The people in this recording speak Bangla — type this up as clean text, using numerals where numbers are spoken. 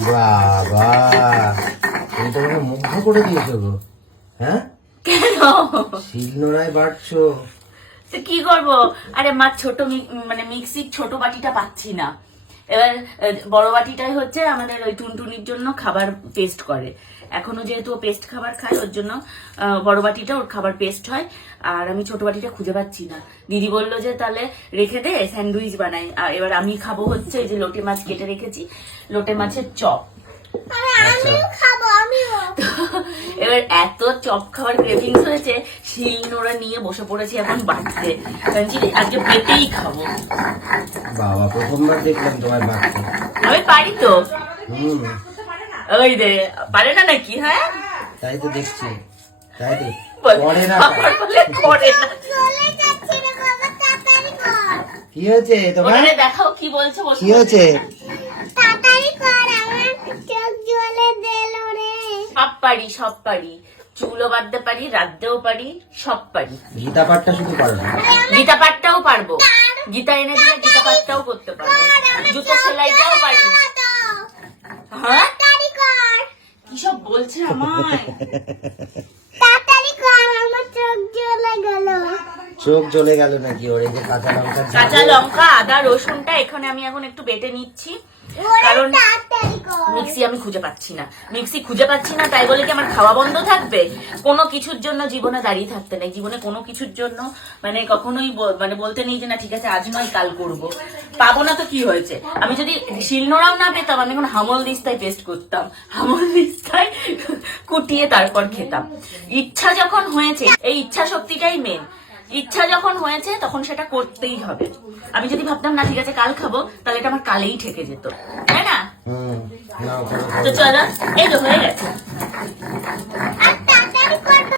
বাবা, তুমি তো আমাকে মুগ্ধ করে দিয়েছো গো। হ্যাঁ, কেন? শিলনোড়ায় বাটছো? তো কি করবো? আরে মা ছোট মানে মিক্সির ছোট বাটিটা পাচ্ছি না। এবার বড় বাটিটাই হচ্ছে আমাদের ওই টুনটুনির জন্য খাবার পেস্ট করে। এখনো যেহেতু ও পেস্ট খাবার খায়, ওর জন্য বড় বাটিটা ওর খাবার পেস্ট হয়। আর আমি ছোট বাটিটা খুঁজে পাচ্ছি না। দিদি বললো যে তাহলে রেখে দে, স্যান্ডউইচ বানাই। আর এবার আমি খাবো হচ্ছে এই যে লোটে মাছ কেটে রেখেছি, লোটে মাছের চপ। এবার এত চপ খাবার ক্রেভিংস হয়েছে, শিলনোড়া নিয়ে বসে পড়েছি এখন বাটতে। আজকে পেটেই খাবো। বাবা, প্রথমবার দেখলাম তোমায় বাটতে। আমি পারি তো। হুম, ওই রে, পারে না নাকি? হ্যাঁ, তাই তো দেখছি। তাই তো বল, করে না। আমার বলে করে না। কি হয়েছে তোমার? ওখানে দেখাও কি বলছে। কি হয়েছে? সব পারি, সব পারি। চুলও বাঁধতে পারি, রাঁধতেও পারি, সব পারি। গীতা পাঠটা শুধু পারো না। গীতা পাঠটাও পারবো। গীতা এনে দিলে গীতা পাঠটাও করতে পারবো। জুতো সেলাইটাও পারি। হ্যাঁ, কি সব বলছে আমায়। চোখ জ্বলে গেল নাকি ওর? এই যে কাঁচা লঙ্কা, কাঁচা লঙ্কা, আদা, রসুনটা এখানে আমি এখন একটু বেটে নিচ্ছি, কারণ মিক্সি আমি খুঁজে পাচ্ছি না। মিক্সি খুঁজে পাচ্ছি না তাই বলে কি আমার খাওয়া বন্ধ থাকবে? কোনো কিছুর জন্য জীবনে দাঁড়িয়ে থাকতে নেই। জীবনে কোনো কিছুর জন্য মানে কখনোই মানে বলতে নেই যে না ঠিক আছে আজ নয় কাল করবো। পাবো না তো কি হয়েছে? আমি যদি শিলনোড়াও না পেতাম, আমি এখন হামল দিস্তায় পেস্ট করতাম, হামল দিস্তায় কুটিয়ে তারপর খেতাম। ইচ্ছা যখন হয়েছে, এই ইচ্ছা শক্তিটাই মেন। ইচ্ছা যখন হয়েছে তখন সেটা করতেই হবে। আমি যদি ভাবতাম না ঠিক আছে কাল খাবো, তাহলে এটা আমার কালেই ঠেকে যেত, তাই না? হুম, নাও, করো, তো করো। চলো, এই তো হয়ে গেছে।